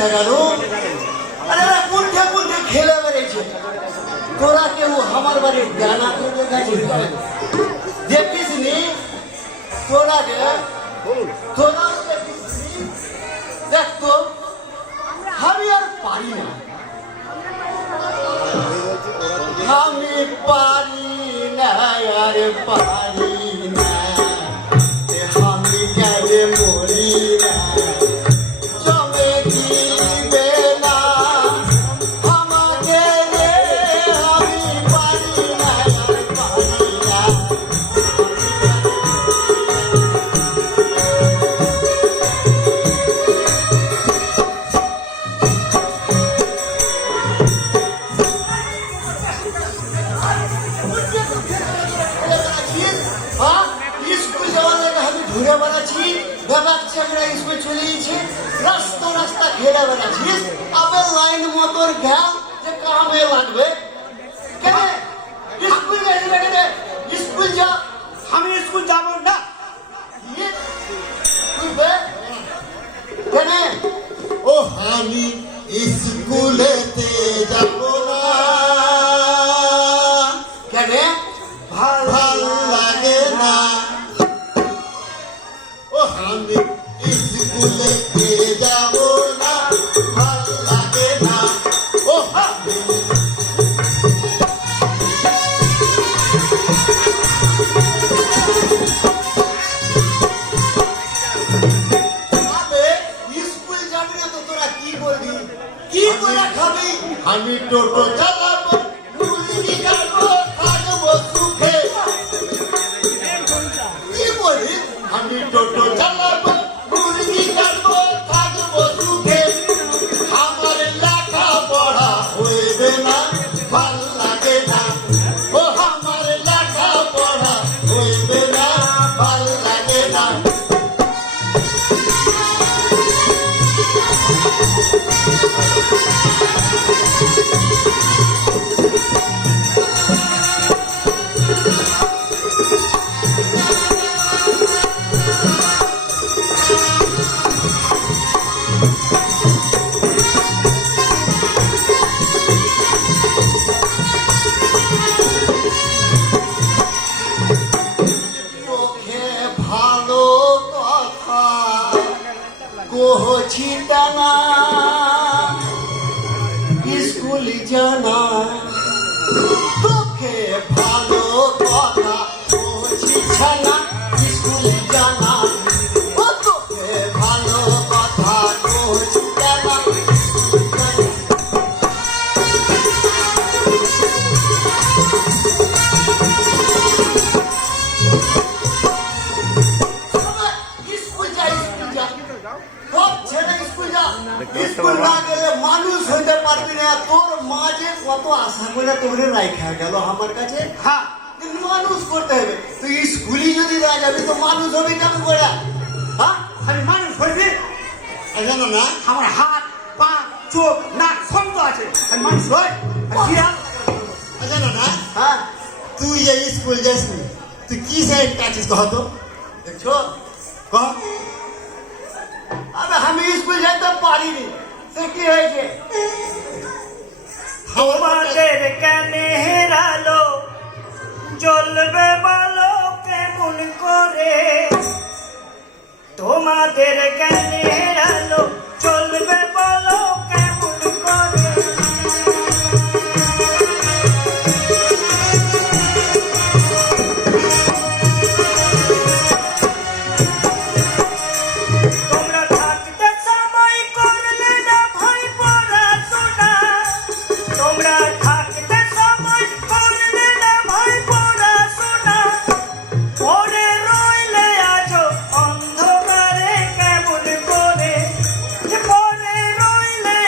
দেখা গেল আরে কোনটা কোনটা খেলে বেড়েছে তোরা কেউ আমার বাড়ির জানা করে গেছিস দেখিস নি তোরা তোরা দেখ তো আমি আর পারি না আমি পারি না আর পারি না আমি কেন মরি না জমে দিবে না আমাকে রে আমি পারি না আর পারি না ঘুরে বেড়াচ্ছি বেড়াচ্ছি আমরা স্কুল চলে গেছি রাস্তা রাস্তা ঘেরে বেড়াচ্ছিস আবার লাইন মতোর ঘ্যাল যে কামে লাগবে কেন স্কুল যাইবে কেন স্কুল যা আমি স্কুল যাব না কেন ও আমি স্কুলেতে যাব না কেন ভাল লাগে না আমি স্কুলেতে যাব না ভাল লাগে না ও আমি স্কুল যাবি না তো তোরা কি করবি কি করে খাবি আমি টোটো চালাবো মুরগি কাটবো থাকবো সুখে কি বলি আমি টোটো চালাবো মুরগি কাটবো থাকবো সুখে আমার লেখা পড়া হইবে না ভাল লাগে না ও আমার লেখা পড়া হইবে না ভাল লাগে না ছিটানা স্কুল জানা তোকে ভালো কথা ছিটানা স্কুল জানা ও তোকে ভালো কথা ছিটানা স্কুল না গেলে মানুষ হইতে পারবি না তোর মা যে কত আশা করে তোরে রাখা গেল আমার কাছে হ্যাঁ কিন্তু মানুষ করতে হবে তুই স্কুলই যদি না যাবি তো মানুষ হবে কেমন করে হ্যাঁ আমি মানুষ হইবি জানো না আমার হাত পা চোখ নাক সব তো আছে আমি মানুষ হই জানো না হ্যাঁ তুই যে স্কুল যাস তুই কি সাইড কাছিস কহতো দেখছো কহ আরে আমি স্কুল যেতে পারিনি সে কি হয়েছে তোমাদের কানে হেরালো জ্বলবে বলো কেমন করে তোমাদের কানে হেরালো চলবে বলো কেমন করে পরে রইলে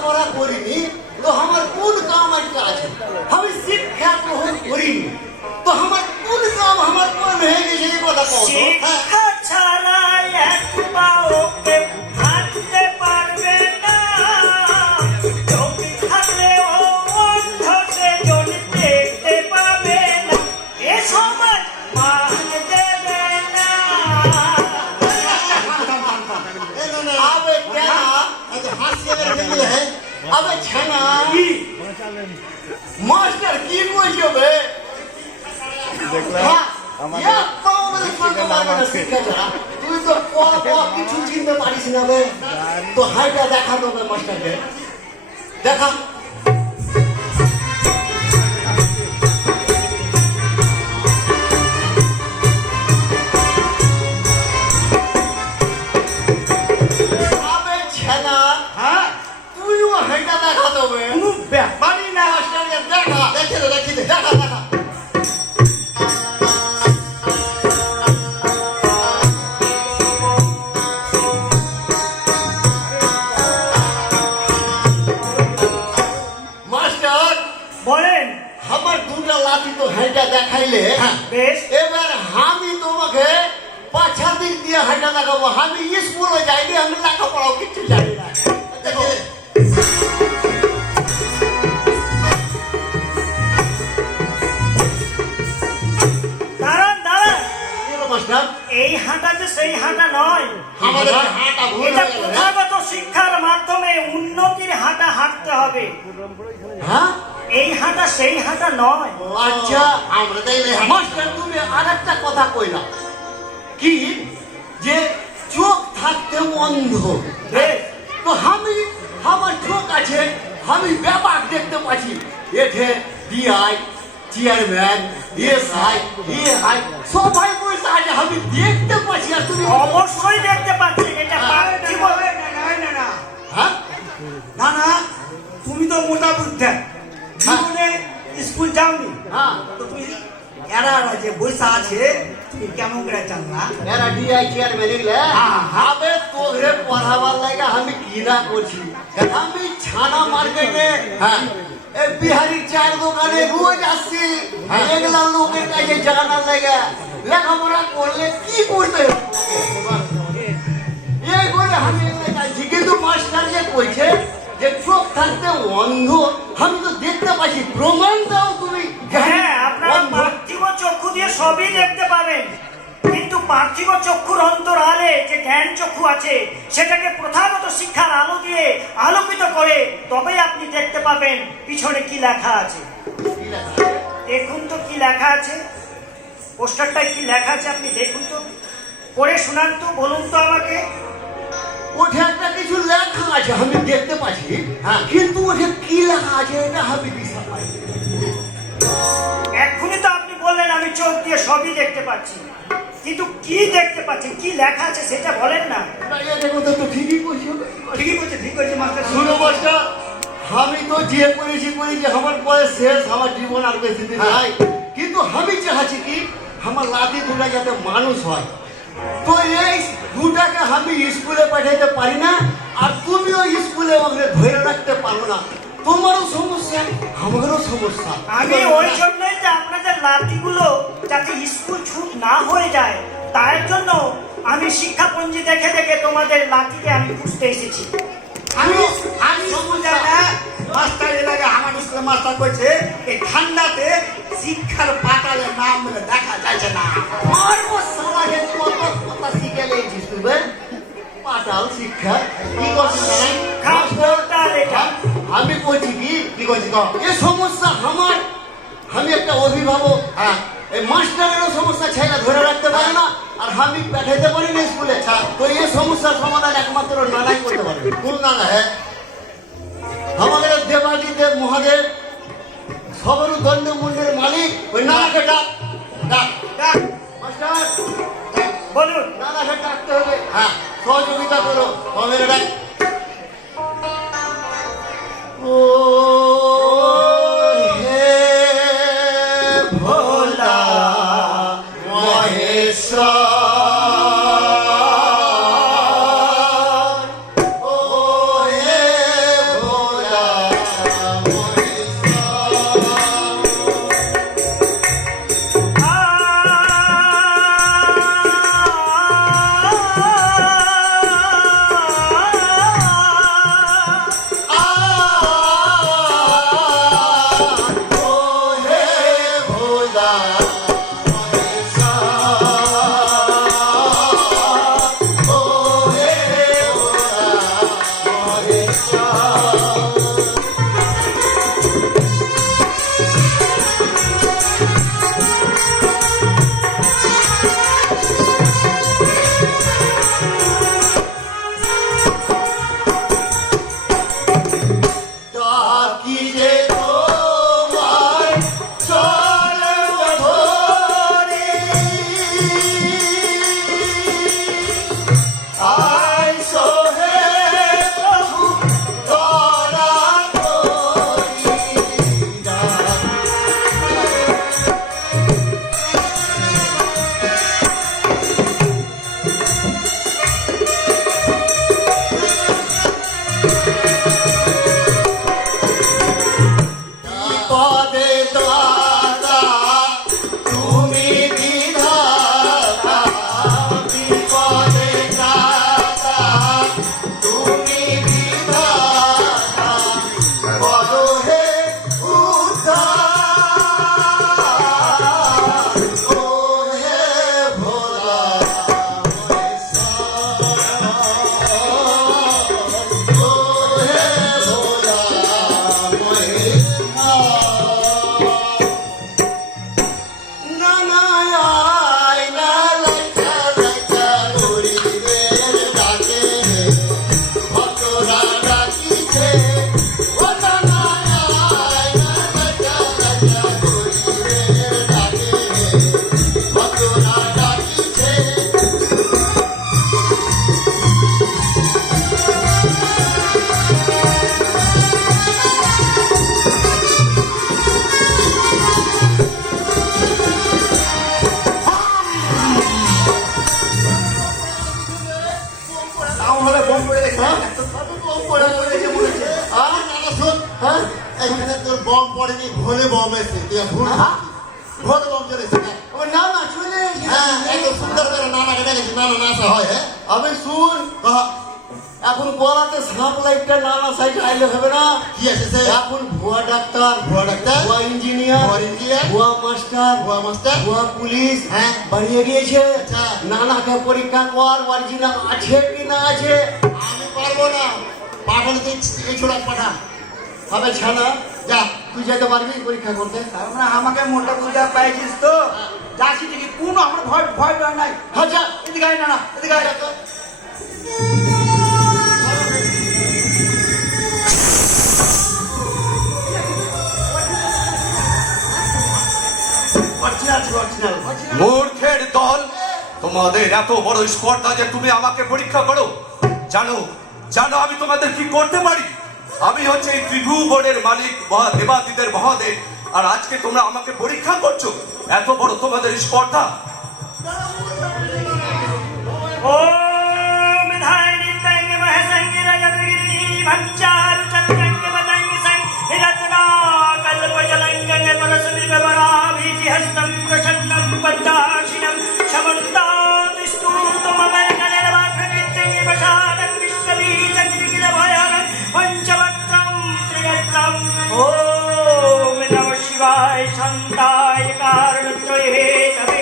লেখাপড়া করিনি তো আমার কোন কাম একটা আছে? আমি শিক্ষা গ্রহণ করিনি তো আমার কোন কাম আমার কোন হয়ে গেছে এই কথা কও তো? হ্যাঁ? শিক্ষা ছাড়া এক পাও কেউ হাঁটতে পারবে না। চোখ থাকলেও অন্ধ সেজন দেখতে পাবে না। এ সমাজ মান দেবে না। अबे क्या अच्छा हास्य अगर मिली है अबे छना কি मास्टर की बोलियो बे हाँ ये कौन मेरे फल को मारने का सीखा चला तू तो को किछु चिंता पारिस ना बे तो हाइटा देखा दो बे मास्टर के देखा अबे छना হ্যাঁ তুই ও হাইটা দেখা দো বে কোনো ব্যাপারই না मास्टर ये देखा देखी दे देखा देखा मास्टर বলেন আমার দুটা লাঠি তো হাইটা দেখাইলে বেশ। এবার আমি তোমাকে পাছা দিক দিয়ে হাইটা দেখাবো আমি স্কুলে যাইনি আমি লেখাপড়াও কিছু জানি না দেখো দাঁড়ান দাঁড়ান, কি হলো মাস্টার এই হাঁটা যে সেই হাঁটা নয়। আমাদের হাঁটা ভুল এটা হয়ে গেল না? প্রথাগত শিক্ষার মাধ্যমে উন্নতির হাঁটা হাঁটতে হবে। হ্যাঁ এই হাঁটা সেই হাঁটা নয়। আচ্ছা আমরা তাই মাস্টার তুমি আরেকটা কথা কইলা কি যে চোখ থাকতে অন্ধ বেশ। তো আমি আমার চোখ আছে আমি ব্যাপার দেখতে পাচ্ছি এঠে ডিআই চেয়ারম্যান এসআই এআই সবাই বসে আছে আমি দেখতে পাচ্ছি আর তুমি অবশ্যই দেখতে পাচ্ছেন এটা পার্থিব। না হ্যাঁ না না তুমি তো মোটা বুদ্ধা জীবনে স্কুল যাওনি হ্যাঁ তো তুমি এরা যে বসে আছে তুমি কেমন করে জানলা এরা ডিআই চেয়ারম্যান এগুলা হ্যাঁ, হ্যাঁ। আবে তোরে পড়াবার লাগে আমি কি না করছি আমি ছানা মার্কেটে হ্যাঁ এই বিহারি চায়ের দোকানে রোজ আসছি এগুলা লোকের কাছে জানার লাগে লেখাপড়া করলে কি করতে হবে? এই করে আমি এগুলো চাইছি কিন্তু মাস্টার যে কইছে যে চোখ থাকতে অন্ধ আমি তো দেখতে পাচ্ছি প্রমাণ দাও তুমি হ্যাঁ, আপনারা অন্ধ। পার্থিব চক্ষু দিয়ে সবই দেখতে পাবেন, কিন্তু পার্থিব চক্ষুর অন্তরালে যে জ্ঞান চক্ষু আছে সেটাকে প্রথাগত শিক্ষার আলো দিয়ে আলোকিত করে তবেই আপনি দেখতে পাবেন পিছনে কি লেখা আছে। দেখুন তো কি লেখা আছে, পোস্টারটায় কি লেখা আছে আপনি দেখুন তো, পড়ে শোনান তো, বলুন তো আমাকে। ওঠে একটা কিছু লেখা আছে আমি দেখতে পাচ্ছি হ্যাঁ কিন্তু ওঠে কি লেখা আছে এটা আমি দিশা পাই না। এক্ষুনি তো আপনি বললেন আমি চোখ দিয়ে সবই দেখতে পাচ্ছি, কিন্তু কি দেখতে পাচ্ছেন, কি লেখা আছে সেটা বলেন না। না, এটা কথা তো ঠিকই কইছো ঠিক করছে মাস্টার শুনো মাস্টার আমি তো যে করেছি আমার বয়স শেষ আমার জীবন আর বেশি দিন নাই কিন্তু আমি চাচ্ছি কি আমার লাঠি দুটা যাতে মানুষ হয় তো এই দুটাকে আমি স্কুলে পাঠাইতে পারি না আর তুমিও স্কুলে আমাকে ধরে রাখতে পারো না তোমারও সমস্যা আমারও সমস্যা আমি ওই জন্যই যে আপনাদের লাঠিগুলো যাতে স্কুল ছুট না হয়ে যায় তার জন্য আমি শিক্ষাপঞ্জি দেখে দেখে তোমাদের লাঠিকে আমি খুঁজতে এসেছি। আমি আমি স্কুল যাই না মাস্টার এলাকা আমার স্কুলে মাস্টার করছে এই ঠান্ডাতে শিক্ষার পাতালে নাম বলে দেখা যাচ্ছে না মারবো শালাকে কত কথা শিখে লেগেছিস তুই বে? পাতাল শিক্ষা কি করছিস জানাই খাপটা লেখা আমি বলছি কি করছিস এ সমস্যা আমার আমি একটা অভিভাবক হ্যাঁ এই মাস্টারেরও সমস্যা ছেলে ধরে রাখতে পারে না আর আমি পাঠাইতে পারি না স্কুলে তো এই সমস্যার সমাধান একমাত্র নানাই করতে পারবে কোন নানা হ্যাঁ আমাদের দেবাদি দেব মহাদেব সবেরও দণ্ড মুন্ডের মালিক ওই নানাকে ডাক ডাক ডাক। মাস্টার বলুন। নানাকে ডাকতে হবে হ্যাঁ সহযোগিতা করো আমাদের ডাক ও হে ভোলা মহেশ্বর ও হে ভোলা হলে বোম পড়ে গেছে। হ্যাঁ? সবই বোম পড়ে গেছে মনে হচ্ছে। আর নানা শোন, হ্যাঁ? এখানে তোর বম পড়েনি, ভোলে বম এসেছে, তুই ভুল হ্যাঁ? ভোলে বম চলেছে। ও না না চলে এসেছে। হ্যাঁ, এত সুন্দর করে নানাকে ডেকেছি, নানা নাচা হয়। হ্যাঁ, আমি শুন, বাহ, এখন গলাতে সাপ লাইটটা নানা সাইড আইলে হবে না। কি আছে সে? এখন ভুয়া ডাক্তার, ভুয়া ডাক্তার, ভুয়া ইঞ্জিনিয়ার, ভুয়া ইঞ্জিনিয়ার, ভুয়া মাস্টার, ভুয়া মাস্টার, ভুয়া পুলিশ হ্যাঁ। বাড়িয়ে গিয়েছে। আচ্ছা। নানাকে পরীক্ষা কর অরিজিনাল আছে কি না আছে। আমি পারবো না, পাঠালে তুই এই ছোড়া পাঠা। হবে ছানা, যা, তুই যেতে পারবি পরীক্ষা করতে? তার মানে আমাকে মোটা পূজা পাইছিস তো যাচ্ছি ঠিকই, কোনো আমার ভয় ভয় ডর নাই। আচ্ছা এদিকে আয় না না, এদিকে আয়। অরিজিনাল ছিল, অরিজিনাল। মূর্খের দল, তোমাদের এত বড় স্পর্ধা যে তুমি আমাকে পরীক্ষা করো। জানো জানো আমি তোমাদের কি করতে পারি? আমি হচ্ছে এই ত্রিভুবনের মালিক দেবাদিদের মহাদেব, আর আজকে তোমরা আমাকে পরীক্ষা করছো। এত বড় তোমাদের স্পর্ধা। ओम धारणि तंग महसंग रजतगिरि भंचारु चंद्रंग मतंग संग रत्ना कल्प जलंगं परसुमृग वराभीति हस्तं प्रसन्नं पद्माशिनं शमन्तादिस्तूतमवरकनिर्वाकृतिं वशानं विश्वबीजं निखिलभयानं पञ्चवक्त्रं त्रिनेत्रम् ओम नमः शिवाय शान्ताय कारणत्रये तवे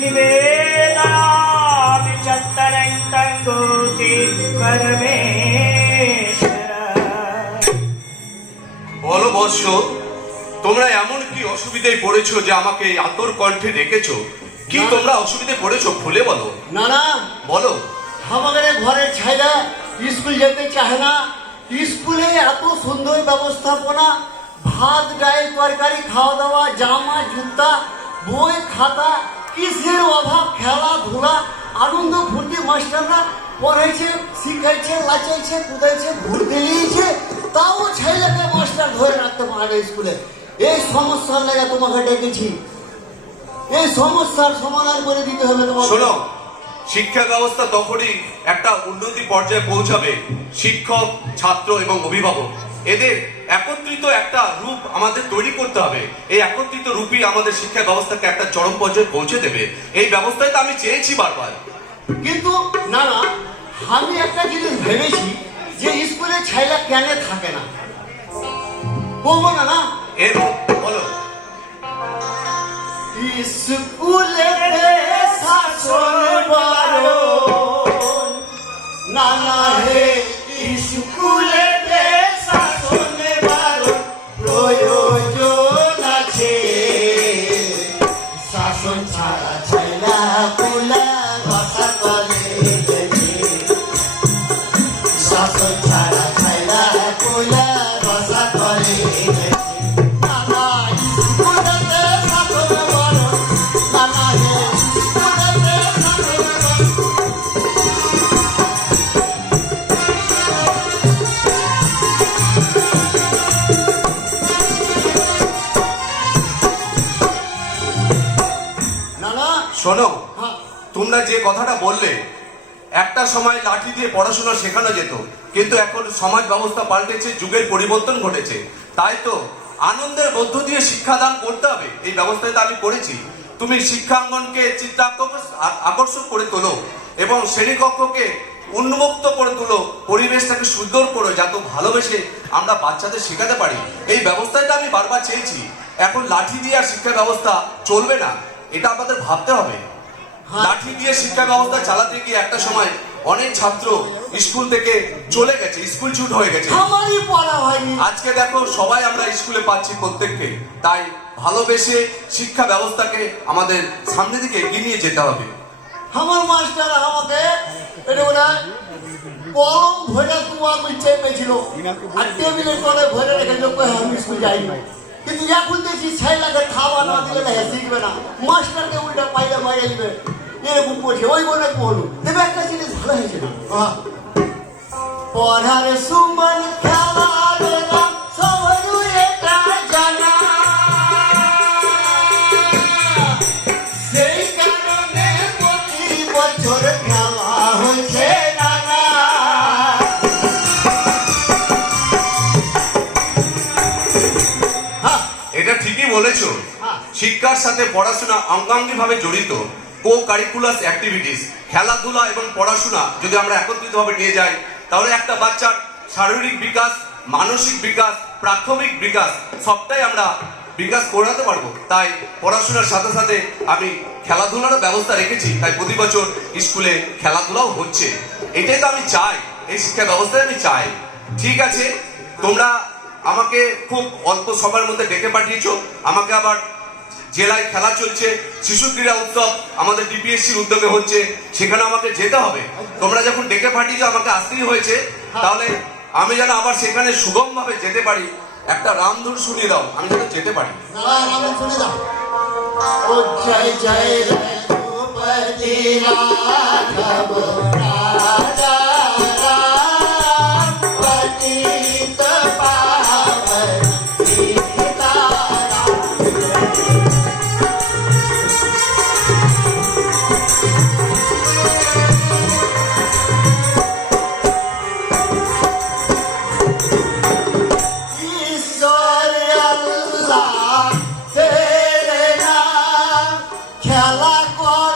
निवेदयामि चत्तरं तङ्गोति परमेश्वर। বলো বৎস, তোমরা এমন কি অসুবিধায় পড়েছো যে আমাকে এই আতর কণ্ঠে ডেকেছো? কি তোমরা অসুবিধায় পড়েছো খুলে বলো। না না, বলো। আমাদের ঘরের ছাইরা স্কুল যেতে চায় না। স্কুলে এত সুন্দর ব্যবস্থাপনা, ভাত ডাল তরকারি খাওয়া দাওয়া, জামা জুতা, বই খাতা, কিসের অভাব? খেলাধুলা, আনন্দ ফুর্তি, মাস্টাররা পড়াইছে, শিখাইছে, লাচাইছে, কুদাইছে, ঘুরতে নিয়েছে, তাও ছেলেকে মাস্টার ধরে রাখতে পারে স্কুলে। এই সমস্যার লাগে তোমাকে ডেকেছি। এই সমস্যার সমাধান করে দিতে হবে তোমাকে। শোনো, শিক্ষা ব্যবস্থা তখনই একটা উন্নতি পর্যায়ে পৌঁছাবে শিক্ষক, ছাত্র এবং অভিভাবক এদের একত্রিত একটা রূপ আমাদের তৈরি করতে হবে। এই একত্রিত রূপই আমাদের শিক্ষা ব্যবস্থাকে একটা চরম পর্যায়ে পৌঁছে দেবে। এই ব্যবস্থায় তো আমি চেয়েছি বারবার। কিন্তু না না, আমি একটা জিনিস ভেবেছি যে স্কুলে ছেলে কেন থাকে না, বলবো না না? এর বলো। স্কুলে শাসন বারণ, না না হে স্কুলে শাসন বারণ, প্রয়োজন আছে শাসন ছাড়া ছেলা পুলা ভাষা করে গেছে, শাসন ছাড়া ছেলা পুলা ভাষা করে গেছে। না না স্কুলেতে শাসন বারণ, না না হে স্কুলেতে শাসন বারণ। না না, শোনো, হ্যাঁ, তোমরা যে কথাটা বললে, একটা সময় লাঠি দিয়ে পড়াশোনা শেখানো যেত, কিন্তু এখন সমাজ ব্যবস্থা পাল্টেছে, যুগের পরিবর্তন ঘটেছে। তাই তো আনন্দের মধ্য দিয়ে শিক্ষাদান করতে হবে। এই ব্যবস্থায় তো আমি করেছি। তুমি শিক্ষাঙ্গনকে আকর্ষক করে তোলো এবং শ্রেণীকক্ষকে উন্মুক্ত করে তোলো, পরিবেশটাকে সুন্দর করো, যাতে ভালোবেসে আমরা বাচ্চাদের শেখাতে পারি। এই ব্যবস্থায় তো আমি বারবার চেয়েছি। এখন লাঠি দিয়ে আর শিক্ষা ব্যবস্থা চলবে না, এটা আমাদের ভাবতে হবে। লাঠি দিয়ে শিক্ষা ব্যবস্থা চালাতে গিয়ে একটা সময় অনেক ছাত্র স্কুল থেকে চলে গেছে, স্কুল ছুট হয়ে গেছে। আমারই পড়া হয়নি। আজকে দেখো সবাই আমরা স্কুলে পাচ্ছি প্রত্যেককে। তাই ভালোবেসে শিক্ষা ব্যবস্থাকে আমাদের সামনের দিকে এগিয়ে নিয়ে যেতে হবে। আমার মাস্টার আমাকে এটা ওরা কলম ভরে কুয়া মিশে পেয়েছিল আর টেবিলের তলে ভরে রেখেছিল, কই আমি স্কুল যাই। কিন্তু এখন দেখছি ছেলেকে খাওয়া না দিলে না শিখবে না, মাস্টারকে উল্টা পাইলে মারিয়ে দিবে, এরকম করছে। ওই বলে বলুন দেবে একটা জিনিস ভালো হয়েছে না, পড়ার সুমন খেলার নাম সবারও এটা জানা, সেই কারণে প্রতি বছর খেলা হচ্ছে নানা। শিক্ষার সাথে পড়াশোনা অঙ্গাঙ্গিভাবে জড়িত। কো কারিকুলাস অ্যাক্টিভিটিস, খেলাধুলা এবং পড়াশোনা যদি আমরা একত্রিতভাবে নিয়ে যাই, তাহলে একটা বাচ্চার শারীরিক বিকাশ, মানসিক বিকাশ, প্রাথমিক বিকাশ সবটাই আমরা বিকাশ করাতে পারবো। তাই পড়াশোনার সাথে সাথে আমি খেলাধুলারও ব্যবস্থা রেখেছি। তাই প্রতি বছর স্কুলে খেলাধুলাও হচ্ছে। এটাই তো আমি চাই, এই শিক্ষা ব্যবস্থায় আমি চাই। ঠিক আছে, তোমরা আমাকে খুব অল্প সময়ের মধ্যে ডেকে পাঠিয়েছো। আমাকে আবার জেলায় খেলা চলছে, শিশু ক্রীড়া উৎসব আমাদের ডিপিএসসির উদ্যোগে হচ্ছে, সেখানে আমাকে যেতে হবে। তোমরা যখন ডেকে পাঠিয়েছো, আমাকে আসতেই হয়েছে। তাহলে আমি যেন আবার সেখানে সুগমভাবে যেতে পারি, একটা রামধুন শুনিয়ে দাও, আমি যেন যেতে পারি। রাম শুনে দাও। ও জয় জয় রঘুপতি রাঘব